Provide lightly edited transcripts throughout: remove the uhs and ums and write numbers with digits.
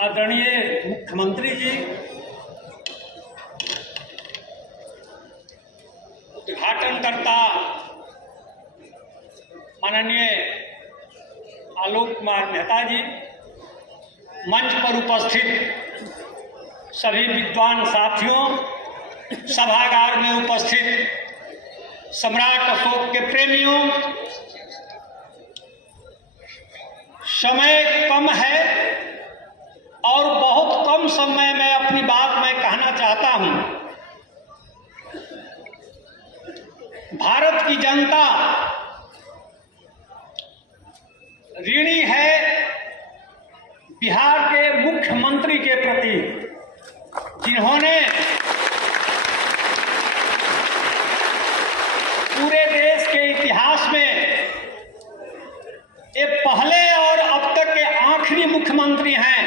आदरणीय मुख्यमंत्री जी, उद्घाटनकर्ता माननीय आलोक कुमार मेहता जी, मंच पर उपस्थित सभी विद्वान साथियों, सभागार में उपस्थित सम्राट अशोक के प्रेमियों, समय कम है और बहुत कम समय में अपनी बात मैं कहना चाहता हूं। भारत की जनता ऋणी है बिहार के मुख्यमंत्री के प्रति, जिन्होंने पूरे देश के इतिहास में ये पहले और अब तक के आखिरी मुख्यमंत्री हैं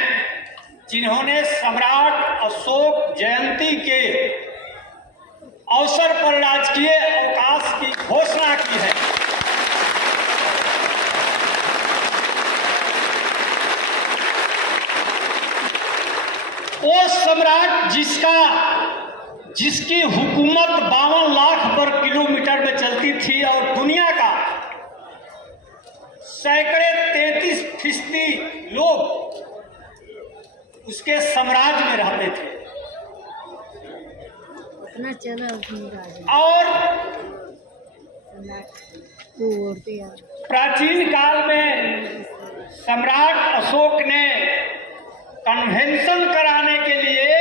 जिन्होंने सम्राट अशोक जयंती के अवसर पर राजकीय अवकाश की घोषणा की है। वो सम्राट जिसकी हुकूमत 52 लाख वर्ग किलोमीटर में चलती थी और दुनिया का सैकड़े 33% लोग उसके साम्राज्य में रहते थे। और प्राचीन काल में सम्राट अशोक ने कन्वेंशन कराने के लिए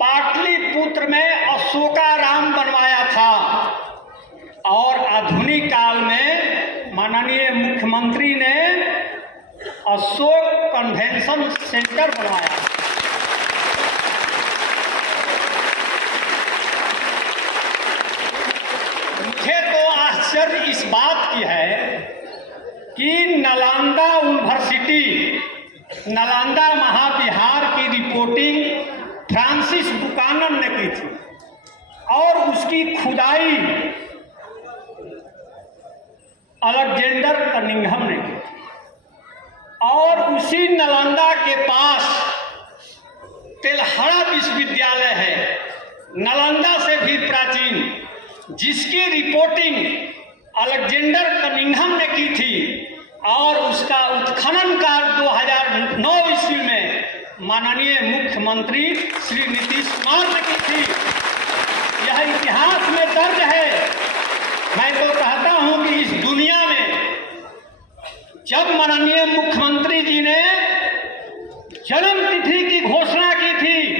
पाटलिपुत्र में अशोकाराम बनवाया था और आधुनिक काल में माननीय मुख्यमंत्री ने अशोक कन्वेंशन सेंटर बनवाया। मुझे तो आश्चर्य इस बात की है कि नालंदा यूनिवर्सिटी, नालंदा महाविहार की रिपोर्टिंग फ्रांसिस बुकानन ने की थी और उसकी खुदाई अलेक्जेंडर कनिंघम ने की थी। और उसी नालंदा के पास तेलहरा विश्वविद्यालय है, नालंदा से भी प्राचीन, जिसकी रिपोर्टिंग अलेक्जेंडर कनिंघम ने की थी और उसका उत्खनन कार्य 2009 ईस्वी में माननीय मुख्यमंत्री श्री नीतीश कुमार ने की थी। यह इतिहास में दर्ज है। मैं तो कहता हूं कि इस दुनिया में जब माननीय मुख्यमंत्री जी ने जन्म तिथि की घोषणा की थी,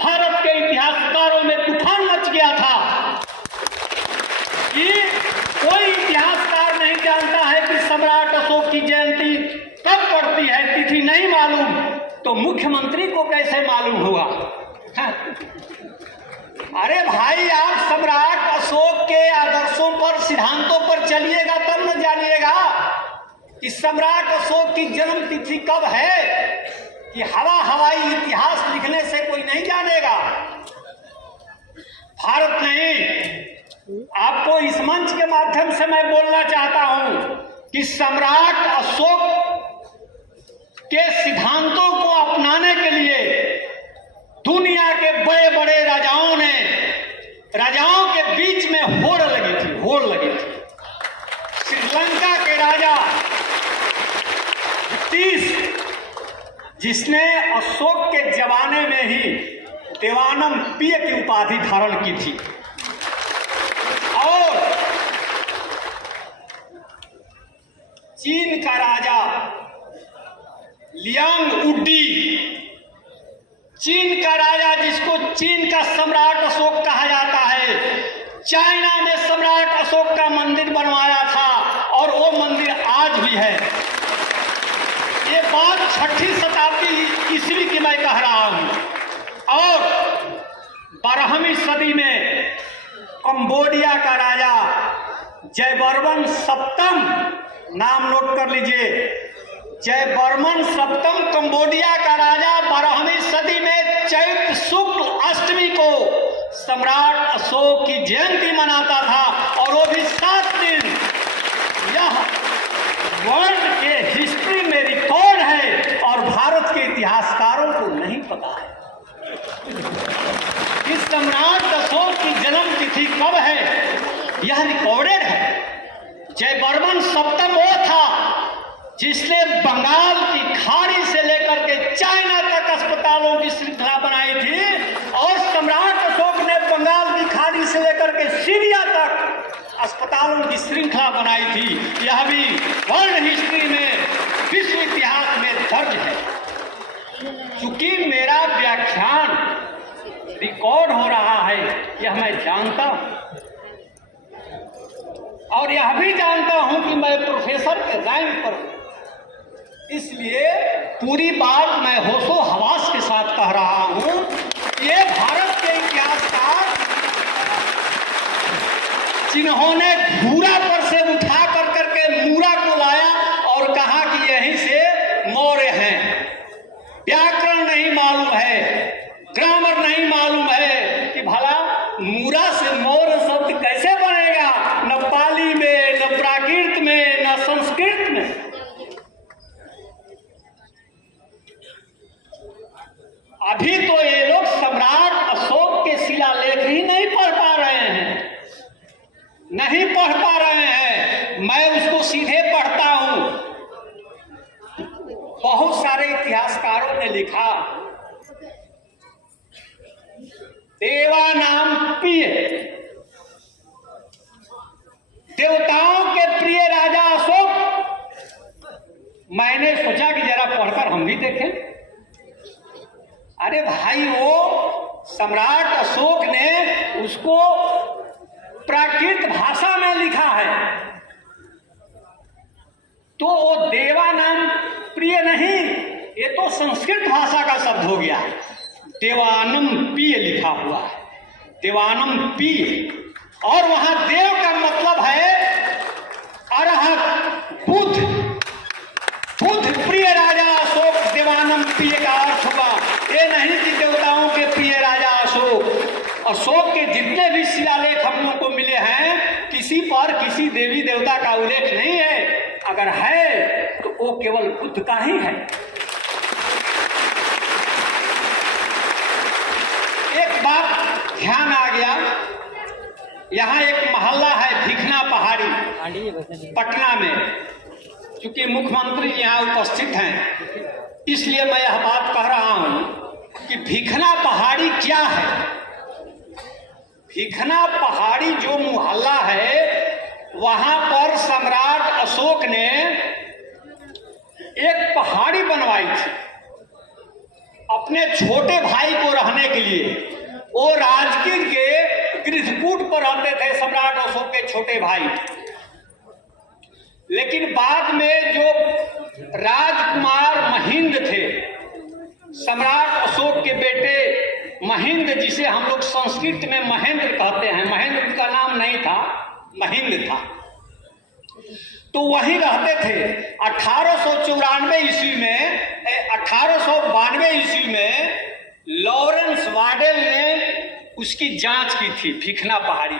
भारत के इतिहासकारों में तूफान मच गया था कि कोई इतिहासकार नहीं जानता है कि सम्राट अशोक की जयंती कब पड़ती है, तिथि नहीं मालूम, तो मुख्यमंत्री को कैसे मालूम होगा? अरे भाई, आप सम्राट अशोक के आदर्शों पर, सिद्धांतों पर चलिएगा तब न जानिएगा कि सम्राट अशोक की जन्म तिथि कब है। कि हवाई इतिहास लिखने से कोई नहीं जानेगा। भारत नहीं, आपको इस मंच के माध्यम से मैं बोलना चाहता हूं कि सम्राट अशोक के सिद्धांतों को अपनाने के लिए दुनिया के बड़े बड़े राजाओं के बीच में होड़ लगी थी। श्रीलंका के राजा जिसने अशोक के जमाने में ही देवानम पिय की उपाधि धारण की थी, और चीन का राजा लियांग वुडी, चीन का राजा जिसको चीन का सम्राट अशोक कहा जाता है, चाइना में सम्राट अशोक का मंदिर बनवाया था और वो मंदिर आज भी है। ये बात 6वीं शताब्दी ईस्वी की मैं कह रहा हूं। और 12वीं सदी में कंबोडिया का राजा जयवर्मन सप्तम, नाम नोट कर लीजिए, जयवर्मन सप्तम कंबोडिया का राजा 12वीं सदी में चैत्र शुक्ल अष्टमी को सम्राट अशोक की जयंती मनाता था, और वो भी 7 दिन। यह वर्ल्ड के हिस्ट्री में रिकॉर्ड है जिसने बंगाल की खाड़ी से लेकर के चाइना तक अस्पतालों की श्रृंखला बनाई थी, और सम्राट अशोक ने बंगाल की खाड़ी से लेकर के सीरिया तक अस्पतालों की श्रृंखला बनाई थी। यह भी वर्ल्ड हिस्ट्री में, विश्व इतिहास में दर्ज है। चूंकि मेरा व्याख्यान रिकॉर्ड हो रहा है, यह मैं जानता हूं, और यह भी जानता हूं कि मैं प्रोफेसर के रैंक पर हूं। इसलिए पूरी बात मैं होशो हवास के साथ कह रहा हूं। ये भारत के इतिहासकार जिन्होंने घूरा पर से उठा कर करके मूरा को लाया और कहा कि यहीं से मौर्य हैं, व्याकरण नहीं मालूम है, ग्रामर नहीं मालूम है कि भला मूरा से मौर्य शब्द कैसे बनेगा, न पाली में, न प्राकृत में, न संस्कृत में। अभी तो ये लोग सम्राट अशोक के शिलालेख ही नहीं पढ़ पा रहे हैं, नहीं पढ़ पा रहे हैं। मैं उसको सीधे पढ़ता हूं। बहुत सारे इतिहासकारों ने लिखा, देवानाम प्रिय, देवताओं के प्रिय राजा अशोक। मैंने सोचा कि जरा पढ़कर हम भी देखें। अरे भाई, वो सम्राट अशोक ने उसको प्राकृत भाषा में लिखा है, तो वो देवानाम प्रिय नहीं, ये तो संस्कृत भाषा का शब्द हो गया। देवानम पिय लिखा हुआ है, देवानम पिय, और वहां देव का मतलब है अरहत, बुद्ध। बुद्ध प्रिय राजा अशोक, देवानम प्रिय का अर्थ हुआ ये नहीं कि देवताओं के प्रिय राजा अशोक। अशोक के जितने भी शिलालेख हम लोग को मिले हैं, किसी पर किसी देवी देवता का उल्लेख नहीं है। अगर है तो वो केवल बुद्ध का ही है। एक बात ध्यान आ गया, यहाँ एक मोहल्ला है भिखना पहाड़ी, पटना में। चूंकि मुख्यमंत्री यहाँ उपस्थित हैं, इसलिए मैं यह बात कह रहा हूं कि भिखना पहाड़ी क्या है। भिखना पहाड़ी जो मोहल्ला है, वहां पर सम्राट अशोक ने एक पहाड़ी बनवाई थी अपने छोटे भाई को रहने के लिए। वो राजगीर के गृधकूट पर रहते थे सम्राट अशोक के छोटे भाई। लेकिन बाद में जो राजकुमार महिंद थे, सम्राट अशोक के बेटे महिंद, जिसे हम लोग संस्कृत में महेंद्र कहते हैं, महेंद्र का नाम नहीं था, महिंद था, तो वहीं रहते थे। 1894 ईस्वी में, 1892 ईस्वी में लॉरेंस वार्डेल ने उसकी जांच की थी, भिखना पहाड़ी।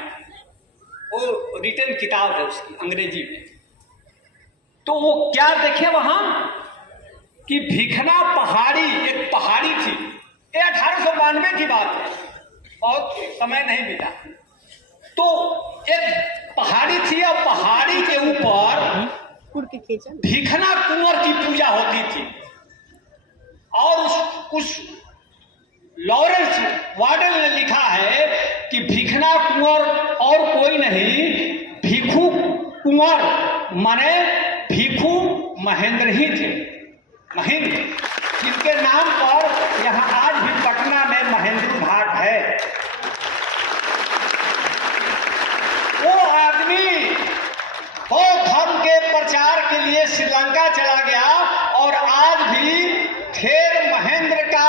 वो रिटन किताब है उसकी अंग्रेजी में। तो वो क्या देखे वहां कि भिखना पहाड़ी एक पहाड़ी थी। ये 1892 की बात है, बहुत समय नहीं बीता। तो एक पहाड़ी थी और पहाड़ी के ऊपर भिखना कुंवर की पूजा होती थी। और उस लॉरेंस वार्डेल ने लिखा है कि भिखना कुंवर और कोई नहीं, भिखू कुंवर माने भिखू महेंद्र ही थे, महेंद्र, जिनके नाम पर यहाँ आज भी पटना में महेंद्र घाट है। वो आदमी बौद्ध धर्म के प्रचार के लिए श्रीलंका चला गया और आज भी थेर महेंद्र का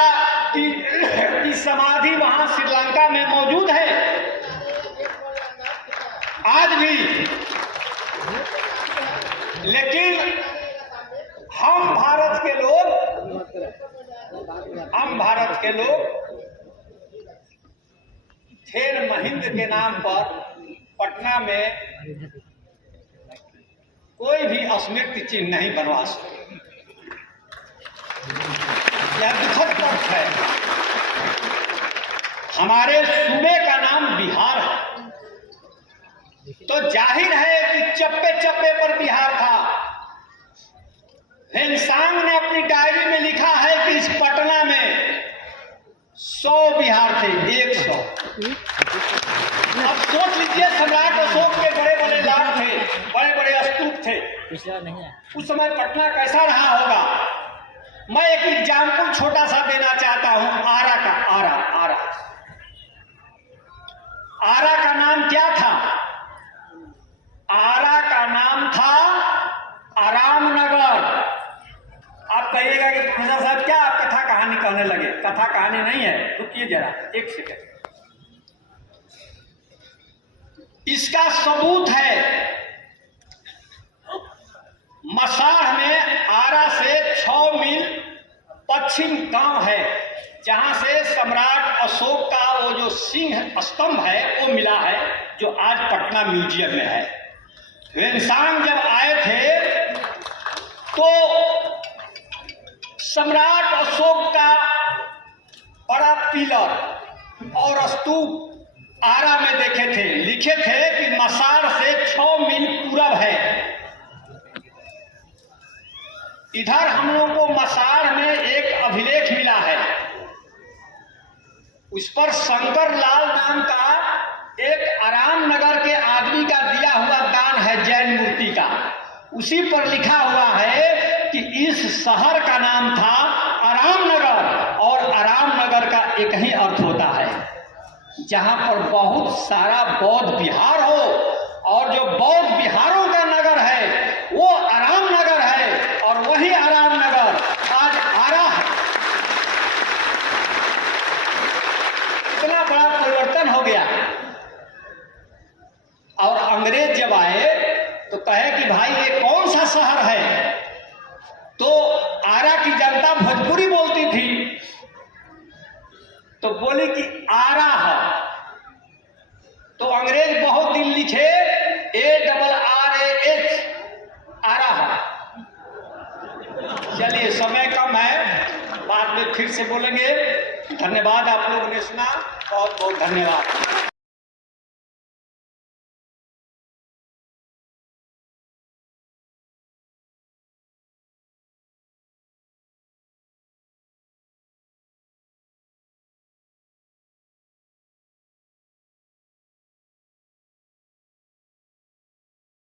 की समाधि वहां श्रीलंका में मौजूद है आज भी। लेकिन हम भारत के लोग थेर महिंद के नाम पर पटना में कोई भी स्मृति चिन्ह नहीं बनवा सकते। यह दुखद तथ्य है। हमारे सूबे का नाम बिहार है, तो जाहिर है कि चप्पे चप्पे पर बिहार था। अब सोच लीजिए, सम्राट अशोक के बड़े बड़े लाट थे, बड़े बड़े स्तूप थे, उस समय पटना कैसा रहा होगा। मैं एक एग्जाम्पल छोटा सा देना चाहता हूं आरा का। आरा का नाम क्या था? आरा का नाम था आराम नगर। आप कहिएगा कि प्रोफेसर साहब क्या आप कथा कहानी कहने लगे? कथा कहानी नहीं है, रुकिए जरा एक सेकंड। इसका सबूत है मसाढ़ में आरा से 6 मील पश्चिम गांव है, जहां से सम्राट अशोक का वो जो सिंह स्तंभ है वो मिला है, जो आज पटना म्यूजियम में है। ह्वेनसांग जब आए थे तो सम्राट अशोक का बड़ा पिलर और स्तूप आरा में देखे थे, लिखे थे कि मसाढ़ से 6 मील पूरब है। इधर हम लोग को मसाढ़ में एक अभिलेख मिला है, उस पर शंकर लाल नाम का एक आराम नगर के आदमी का दिया हुआ दान है, जैन मूर्ति का। उसी पर लिखा हुआ है कि इस शहर का नाम था आराम नगर, और आराम नगर का एक ही अर्थ होता है जहां पर बहुत सारा बौद्ध विहार हो, और जो बौद्ध विहारों का नगर है वो आराम नगर है, और वही आराम नगर आज आरा है। इतना बड़ा परिवर्तन हो गया। और अंग्रेज जब आए तो कहे कि भाई ये कौन सा शहर है? तो आरा की जनता भोजपुरी बोलती थी, तो बोली कि आरा है। तो अंग्रेज बहुत दिन लिखे ARRAH, आरा है। चलिए समय कम है, बाद में फिर से बोलेंगे। धन्यवाद, आप लोगों ने सुना, बहुत बहुत धन्यवाद।